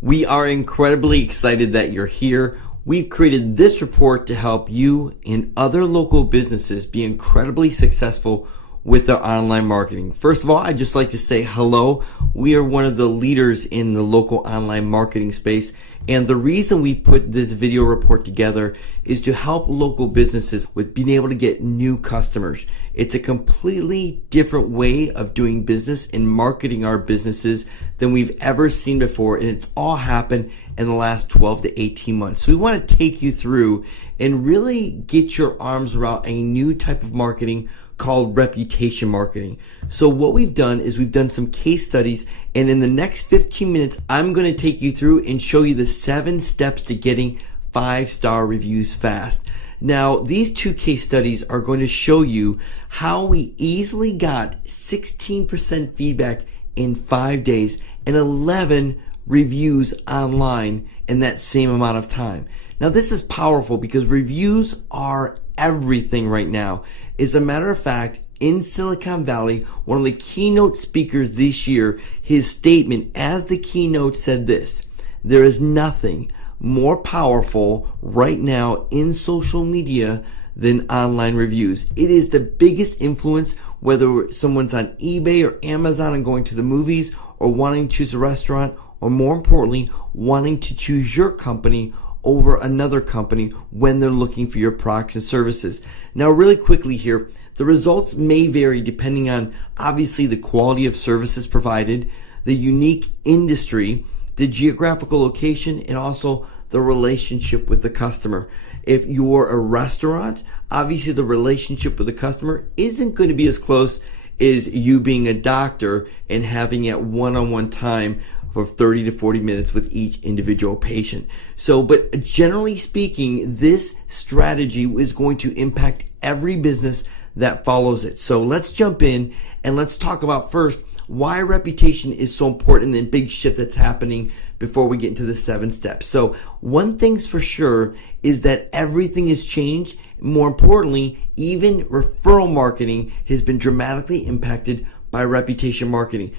We are incredibly excited that you're here. We've created this report to help you and other local businesses be incredibly successful with their online marketing. First of all, I'd just like to say hello. We are one of the leaders in the local online marketing space. And the reason we put this video report together is to help local businesses with being able to get new customers. It's a completely different way of doing business and marketing our businesses than we've ever seen before. And it's all happened in the last 12 to 18 months. So we want to take you through and really get your arms around a new type of marketing called reputation marketing. So what we've done is we've done some case studies, and in the next 15 minutes, I'm going to take you through and show you the 7 steps to getting 5-star reviews fast. Now, these 2 case studies are going to show you how we easily got 16% feedback in 5 days and 11 reviews online in that same amount of time. Now, this is powerful because reviews are everything right now. As a matter of fact, in Silicon Valley, one of the keynote speakers this year, his statement as the keynote said this: there is nothing more powerful right now in social media than online reviews. It is the biggest influence, whether someone's on eBay or Amazon and going to the movies, or wanting to choose a restaurant, or more importantly, wanting to choose your company over another company when they're looking for your products and services. Now, really quickly here, the results may vary depending on obviously the quality of services provided, the unique industry, the geographical location, and also the relationship with the customer. If you're a restaurant, obviously the relationship with the customer isn't going to be as close as you being a doctor and having that one-on-one time for 30 to 40 minutes with each individual patient. So, but generally speaking, this strategy is going to impact every business that follows it. So let's jump in and let's talk about first why reputation is so important and the big shift that's happening before we get into the 7 steps. So one thing's for sure is that everything has changed. More importantly, even referral marketing has been dramatically impacted by reputation marketing.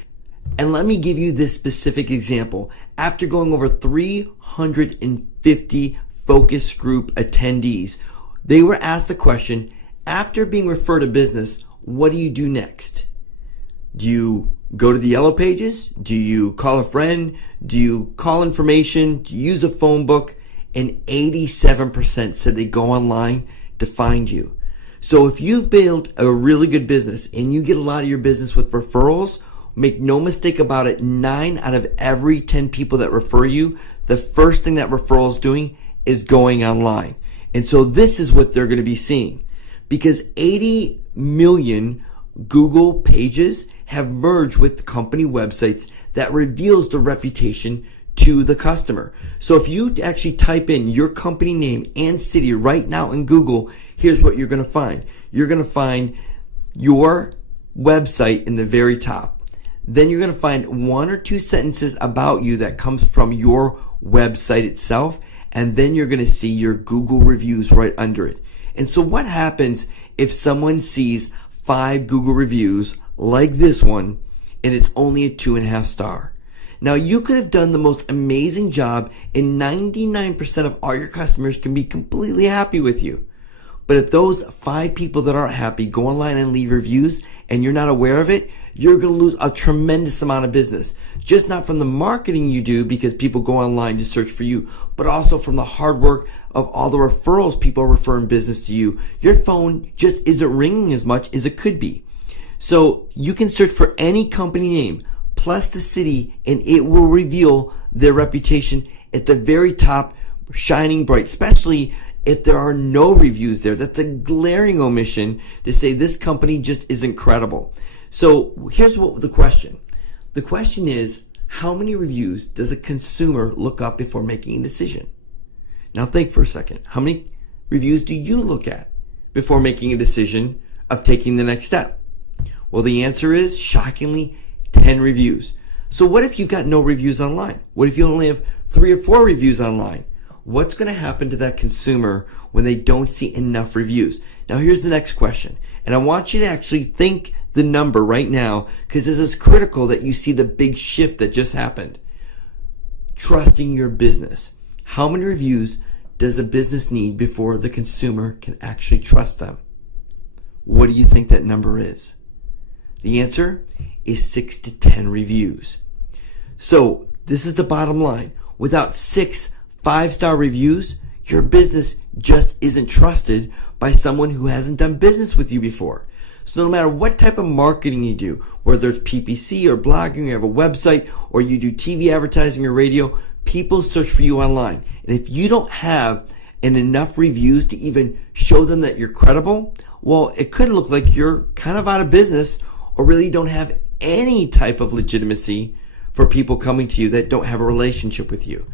And let me give you this specific example. After going over 350 focus group attendees, they were asked the question, after being referred a business, what do you do next? Do you go to the yellow pages? Do you call a friend? Do you call information? Do you use a phone book? And 87% said they go online to find you. So if you've built a really good business and you get a lot of your business with referrals, make no mistake about it, 9 out of every 10 people that refer you, the first thing that referral is doing is going online. And so this is what they're going to be seeing, because 80 million Google pages have merged with company websites that reveals the reputation to the customer. So if you actually type in your company name and city right now in Google, here's what you're going to find. You're going to find your website in the very top. Then you're going to find 1 or 2 sentences about you that comes from your website itself. And then you're going to see your Google reviews right under it. And so what happens if someone sees 5 Google reviews like this one and it's only a 2.5 star? Now, you could have done the most amazing job and 99% of all your customers can be completely happy with you. But if those 5 people that aren't happy go online and leave reviews and you're not aware of it, you're going to lose a tremendous amount of business. Just not from the marketing you do because people go online to search for you, but also from the hard work of all the referrals people are referring business to you. Your phone just isn't ringing as much as it could be. So you can search for any company name plus the city and it will reveal their reputation at the very top, shining bright, especially if there are no reviews there. That's a glaring omission to say this company just isn't credible. So here's the question. The question is, how many reviews does a consumer look up before making a decision? Now think for a second. How many reviews do you look at before making a decision of taking the next step? Well, the answer is, shockingly, 10 reviews. So what if you've got no reviews online? What if you only have 3 or 4 reviews online? What's going to happen to that consumer when they don't see enough reviews? Now here's the next question. And I want you to actually think the number right now, because this is critical that you see the big shift that just happened. trusting your business. How many reviews does a business need before the consumer can actually trust them? What do you think that number is? The answer is 6 to 10 reviews. So this is the bottom line. Without 6 5-star reviews, your business just isn't trusted by someone who hasn't done business with you before. So no matter what type of marketing you do, whether it's PPC or blogging, you have a website, or you do TV advertising or radio, people search for you online. And if you don't have enough reviews to even show them that you're credible, well, it could look like you're kind of out of business or really don't have any type of legitimacy for people coming to you that don't have a relationship with you.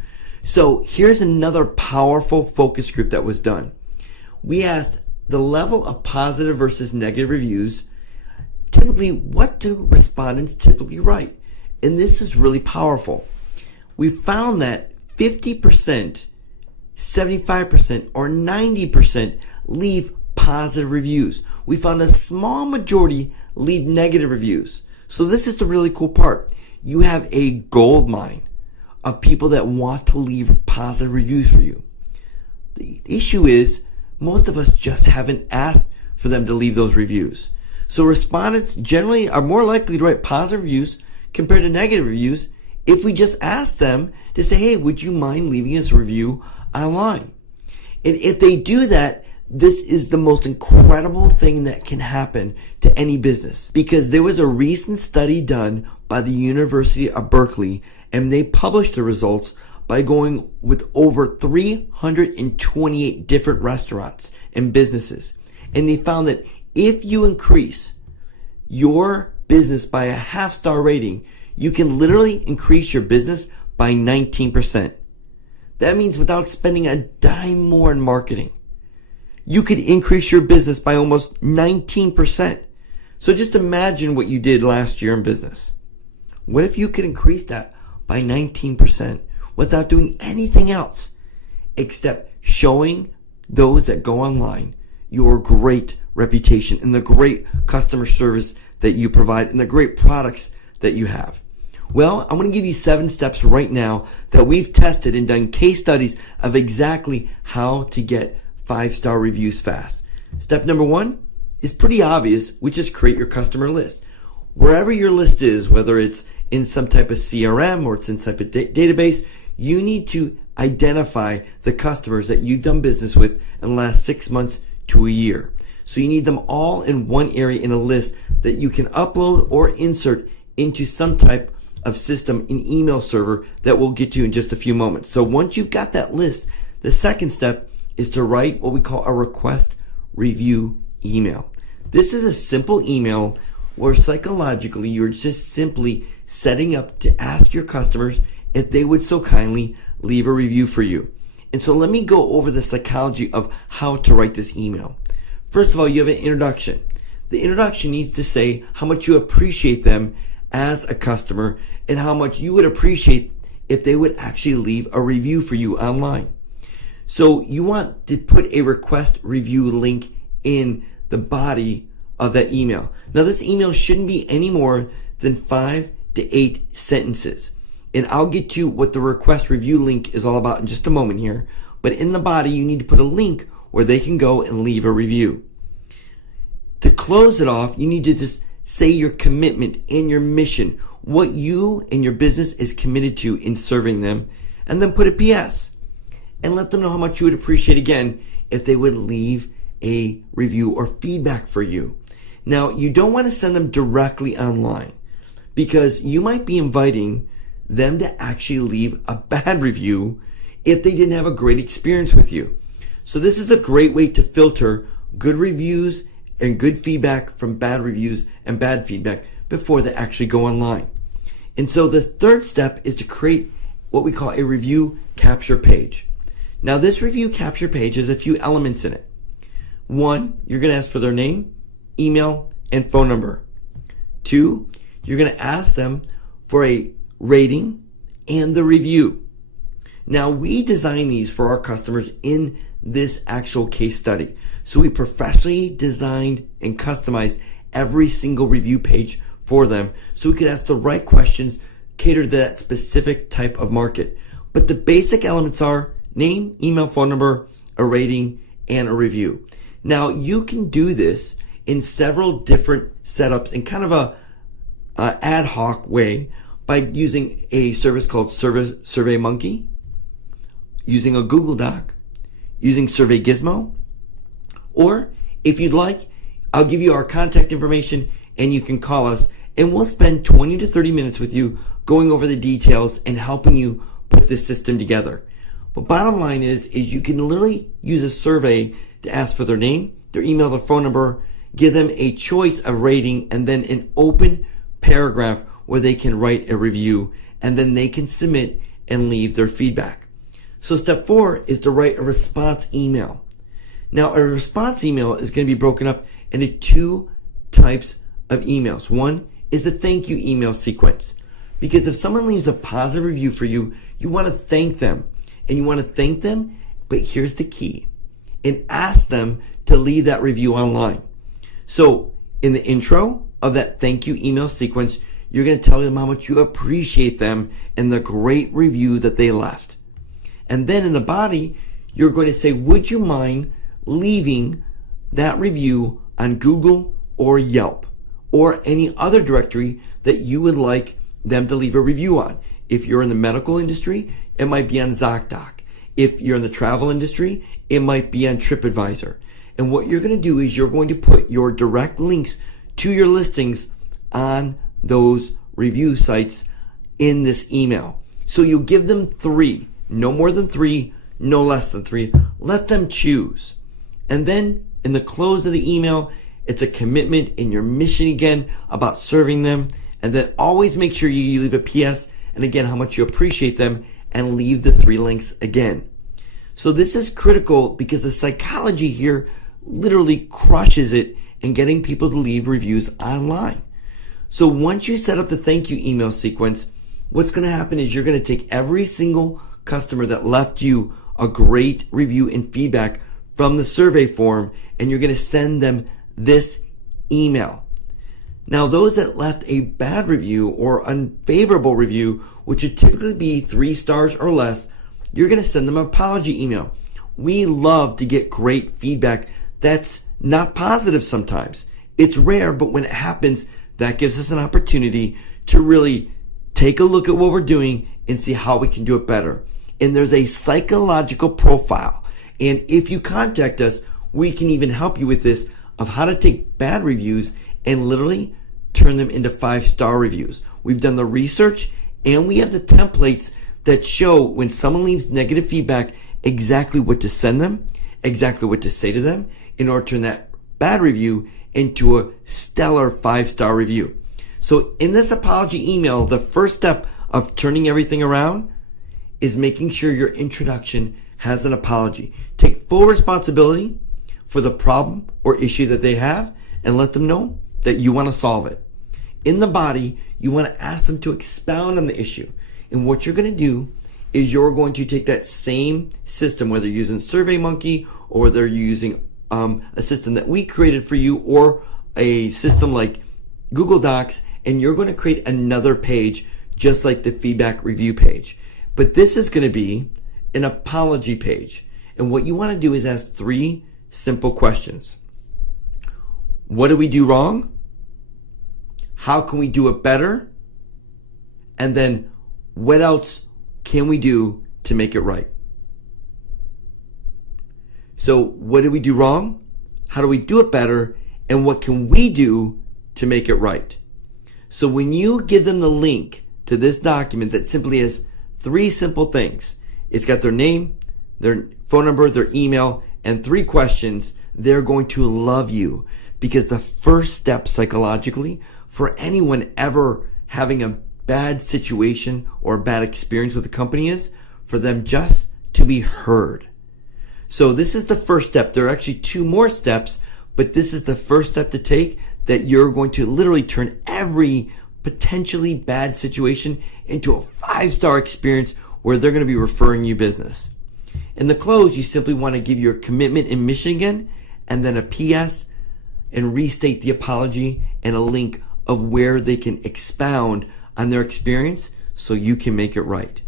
So here's another powerful focus group that was done. We asked the level of positive versus negative reviews. Typically, what do respondents typically write? And this is really powerful. We found that 50%, 75%, or 90% leave positive reviews. We found a small majority leave negative reviews. So this is the really cool part. You have a gold mine of people that want to leave positive reviews for you. The issue is most of us just haven't asked for them to leave those reviews. So respondents generally are more likely to write positive reviews compared to negative reviews if we just ask them to say, hey, would you mind leaving us a review online? And if they do that, this is the most incredible thing that can happen to any business, because there was a recent study done by the University of Berkeley, and they published the results by going with over 328 different restaurants and businesses. And they found that if you increase your business by a 0.5-star rating, you can literally increase your business by 19%. That means without spending a dime more in marketing, you could increase your business by almost 19%. So just imagine what you did last year in business. What if you could increase that by 19% without doing anything else except showing those that go online your great reputation and the great customer service that you provide and the great products that you have? Well, I'm going to give you 7 steps right now that we've tested and done case studies of exactly how to get 5-star reviews fast. Step number 1 is pretty obvious, which is create your customer list. Wherever your list is, whether it's in some type of CRM or it's in some type of database, you need to identify the customers that you've done business with in the last 6 months to a year. So you need them all in one area in a list that you can upload or insert into some type of system, an email server that we'll get to in just a few moments. So once you've got that list, the second step is to write what we call a request review email. This is a simple email where psychologically you're just simply setting up to ask your customers if they would so kindly leave a review for you. And so let me go over the psychology of how to write this email. First of all, you have an introduction. The introduction needs to say how much you appreciate them as a customer and how much you would appreciate if they would actually leave a review for you online. So you want to put a request review link in the body of that email. Now this email shouldn't be any more than 5 to 8 sentences. And I'll get to what the request review link is all about in just a moment here. But in the body, you need to put a link where they can go and leave a review. To close it off, you need to just say your commitment and your mission, what you and your business is committed to in serving them, and then put a PS. And let them know how much you would appreciate, again, if they would leave a review or feedback for you. Now, you don't want to send them directly online because you might be inviting them to actually leave a bad review if they didn't have a great experience with you. So this is a great way to filter good reviews and good feedback from bad reviews and bad feedback before they actually go online. And so the third step is to create what we call a review capture page. Now this review capture page has a few elements in it. 1, you're going to ask for their name, email, and phone number. 2, you're going to ask them for a rating and the review. Now we design these for our customers in this actual case study. So we professionally designed and customized every single review page for them so we could ask the right questions, cater to that specific type of market. But the basic elements are name, email, phone number, a rating, and a review. Now, you can do this in several different setups in kind of a ad hoc way by using a service called SurveyMonkey, using a Google Doc, using Survey Gizmo, or if you'd like, I'll give you our contact information and you can call us and we'll spend 20 to 30 minutes with you going over the details and helping you put this system together. But bottom line is you can literally use a survey to ask for their name, their email, their phone number, give them a choice of rating, and then an open paragraph where they can write a review, and then they can submit and leave their feedback. So step 4 is to write a response email. Now, a response email is going to be broken up into 2 types of emails. One is the thank you email sequence. Because if someone leaves a positive review for you, you want to thank them. And you want to thank them, but here's the key. And ask them to leave that review online. So in the intro of that thank you email sequence, you're going to tell them how much you appreciate them and the great review that they left. And then in the body, you're going to say, would you mind leaving that review on Google or Yelp or any other directory that you would like them to leave a review on? If you're in the medical industry, it might be on ZocDoc. If you're in the travel industry, it might be on TripAdvisor. And what you're going to do is you're going to put your direct links to your listings on those review sites in this email. So you'll give them 3, no more than 3, no less than 3. Let them choose. And then in the close of the email, it's a commitment in your mission again about serving them. And then always make sure you leave a PS and again how much you appreciate them and leave the 3 links again. So this is critical because the psychology here literally crushes it in getting people to leave reviews online. So once you set up the thank you email sequence, what's going to happen is you're going to take every single customer that left you a great review and feedback from the survey form and you're going to send them this email. Now, those that left a bad review or unfavorable review, which would typically be 3 stars or less, you're going to send them an apology email. We love to get great feedback that's not positive sometimes. It's rare, but when it happens, that gives us an opportunity to really take a look at what we're doing and see how we can do it better. And there's a psychological profile. And if you contact us, we can even help you with this of how to take bad reviews and literally turn them into 5-star reviews. We've done the research and we have the templates that show when someone leaves negative feedback exactly what to send them, exactly what to say to them in order to turn that bad review into a stellar 5-star review. So in this apology email, the first step of turning everything around is making sure your introduction has an apology. Take full responsibility for the problem or issue that they have and let them know that you want to solve it. In the body, you want to ask them to expound on the issue. And what you're going to do is you're going to take that same system, whether you're using SurveyMonkey or whether you're using a system that we created for you or a system like Google Docs, and you're going to create another page just like the feedback review page. But this is going to be an apology page. And what you want to do is ask 3 simple questions. What did we do wrong? How can we do it better? And then what else can we do to make it right? So what did we do wrong? How do we do it better? And what can we do to make it right? So when you give them the link to this document that simply has 3 simple things, it's got their name, their phone number, their email, and 3 questions, they're going to love you. Because the first step psychologically for anyone ever having a bad situation or a bad experience with a company is for them just to be heard. So this is the first step. There are actually 2 more steps, but this is the first step to take that you're going to literally turn every potentially bad situation into a 5-star experience where they're going to be referring you business. In the close, you simply want to give your commitment and mission again, and then a PS and restate the apology and a link of where they can expound on their experience so you can make it right.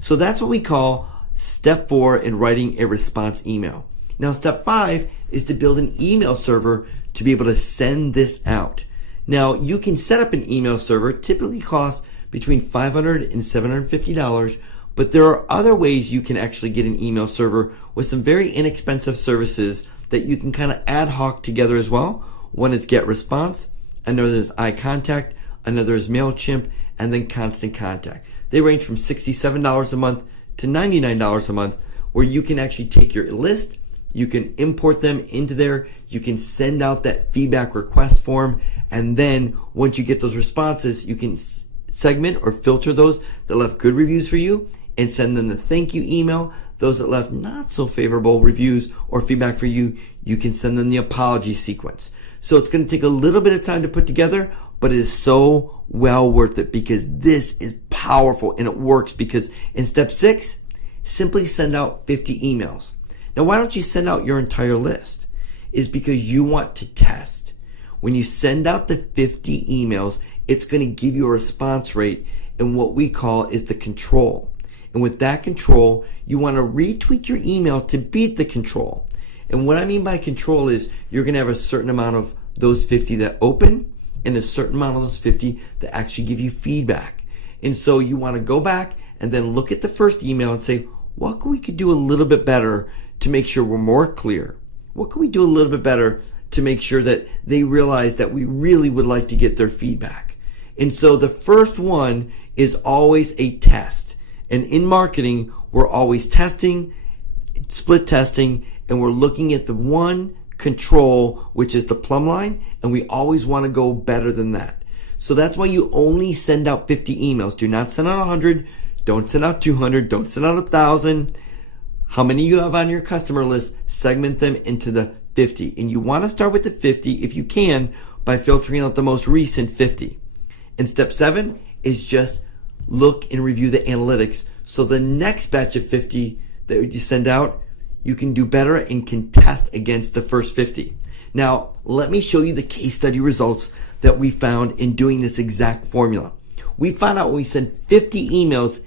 So that's what we call step 4 in writing a response email. Now, step 5 is to build an email server to be able to send this out. Now, you can set up an email server, typically costs between $500 and $750, but there are other ways you can actually get an email server with some very inexpensive services that you can kind of ad hoc together as well. One is GetResponse, another is iContact, another is MailChimp, and then Constant Contact. They range from $67 a month to $99 a month, where you can actually take your list, you can import them into there, you can send out that feedback request form, and then once you get those responses, you can segment or filter those that left good reviews for you and send them the thank you email. Those that left not so favorable reviews or feedback for you, you can send them the apology sequence. So it's going to take a little bit of time to put together, but it is so well worth it because this is powerful and it works. Because in step 6, simply send out 50 emails. Now, why don't you send out your entire list? Is because you want to test. When you send out the 50 emails, it's going to give you a response rate in what we call is the control. And with that control, you want to retweak your email to beat the control. And what I mean by control is you're going to have a certain amount of those 50 that open and a certain amount of those 50 that actually give you feedback. And so you want to go back and then look at the first email and say, what we could do a little bit better to make sure we're more clear? What can we do a little bit better to make sure that they realize that we really would like to get their feedback? And so the first one is always a test. And in marketing, we're always testing, split testing, and we're looking at the one control, which is the plumb line, and we always want to go better than that. So that's why you only send out 50 emails. Do not send out 100, don't send out 200, don't send out 1,000. How many you have on your customer list, segment them into the 50. And you want to start with the 50 if you can by filtering out the most recent 50. And step 7 is just look and review the analytics. So the next batch of 50 that you send out, you can do better and can test against the first 50. Now, let me show you the case study results that we found in doing this exact formula. We found out when we sent 50 emails,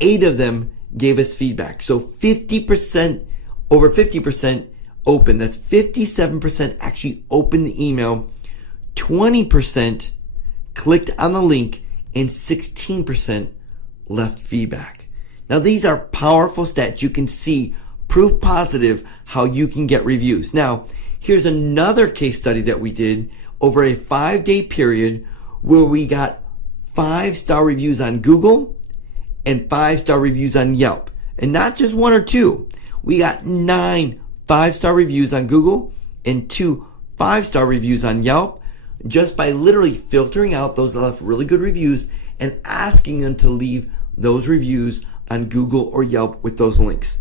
8 of them gave us feedback. So 50%, over 50% open. That's 57% actually opened the email, 20% clicked on the link, and 16% left feedback. Now, these are powerful stats. You can see proof positive how you can get reviews. Now, here's another case study that we did over a 5-day period where we got 5-star reviews on Google and 5-star reviews on Yelp. And not just 1 or 2. We got 9 5-star reviews on Google and 2 5-star reviews on Yelp, just by literally filtering out those that left really good reviews and asking them to leave those reviews on Google or Yelp with those links.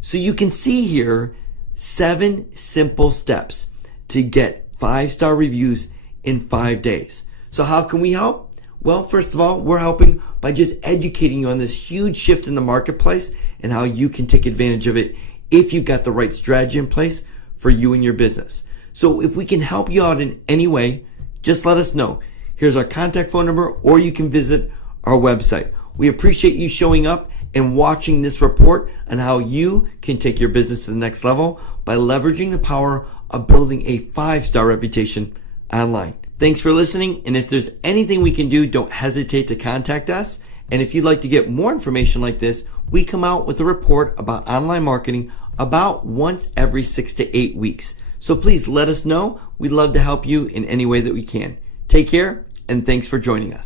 So you can see here 7 simple steps to get 5-star reviews in 5 days. So how can we help? Well, first of all, we're helping by just educating you on this huge shift in the marketplace and how you can take advantage of it if you've got the right strategy in place for you and your business. So if we can help you out in any way, just let us know. Here's our contact phone number, or you can visit our website. We appreciate you showing up and watching this report on how you can take your business to the next level by leveraging the power of building a 5-star reputation online. Thanks for listening, and if there's anything we can do, don't hesitate to contact us. And if you'd like to get more information like this, we come out with a report about online marketing about once every 6 to 8 weeks. So please let us know. We'd love to help you in any way that we can. Take care, and thanks for joining us.